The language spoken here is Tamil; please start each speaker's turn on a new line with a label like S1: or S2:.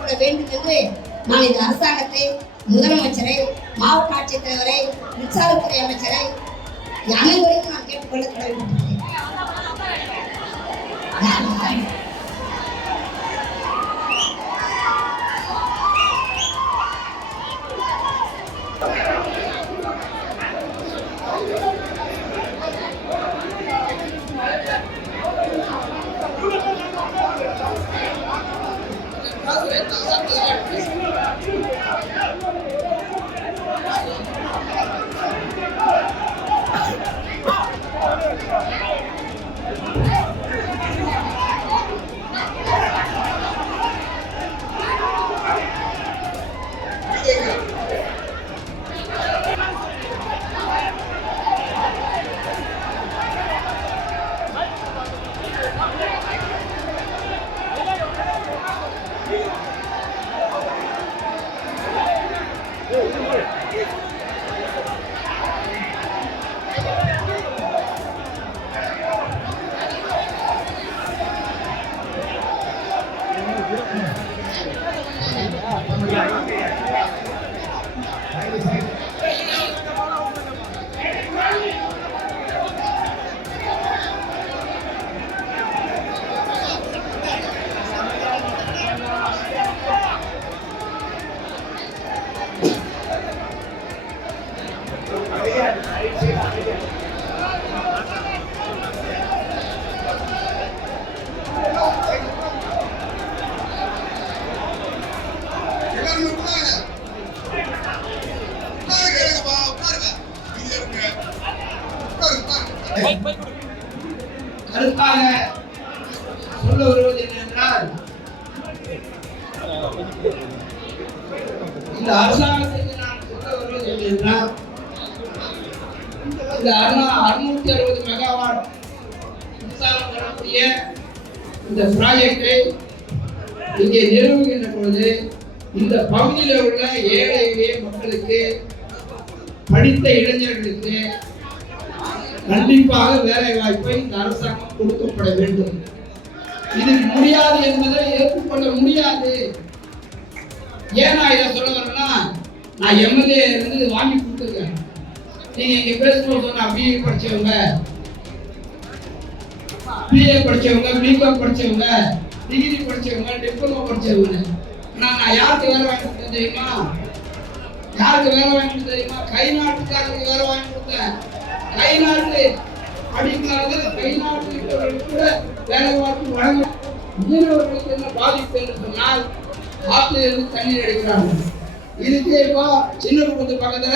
S1: செயல்பட வேண்டும் என்று நான் இந்த அரசாங்கத்தை முதலமைச்சரை மாவட்ட ஆட்சித்தலைவரை மின்சாரத்துறை அமைச்சரை அனைவரையும் நான் கேட்டுக்கொள்ள கடமைப்பட்டிருக்கிறேன்.
S2: más ventajas que Yeah.
S3: கருத்தாக சொல்ல வருவது இந்த நான் சொல்ல வருவது இந்த அறுநூத்தி அறுபது மெகாவாட் மின்சாரம் தரக்கூடிய இந்த ப்ராஜெக்டை இங்கே நிறுவுகின்ற பொழுது இந்த பகுதியில் உள்ள ஏழை எளிய மக்களுக்கு படித்த இளைஞர்களுக்கு கண்டிப்பாக வேலை வாய்ப்பை இந்த அரசாங்கம் கொடுக்கப்பட வேண்டும். இது முடியாது என்பதை ஏற்றுக்கொள்ள முடியாது. ஏன் நான் இதை சொல்ல வரேன்னா நான் எம்எல்ஏ இருந்து வாங்கி கொடுத்துருக்கேன். நீங்க இங்க பேசும்போது சொன்னா பிஏ படிச்சவங்க பிஏ படிச்சவங்க பிகாம் படிச்சவங்க டிகிரி படிச்சவங்க டிப்ளமோ படிச்சவங்க. நான் யாருக்கு வேலை வாங்கி கொடுத்தேன் தெரியுமா? யாருக்கு வேலை வாங்கி கொடுத்தேன் தெரியுமா? கை நாட்டுக்காரருக்கு வேலை வாங்கி கொடுத்தேன் கை நாட்டு படிக்காத கை நாட்டு கூட வேலை வாய்ப்பு வழங்க மீனவர்களுக்கு என்ன பாதிப்பு என்று சொன்னால் ஆற்றிலிருந்து தண்ணீர் எடுக்கிறாங்க இதுக்கு இப்போ சின்ன குடும்பத்து பக்கத்தில்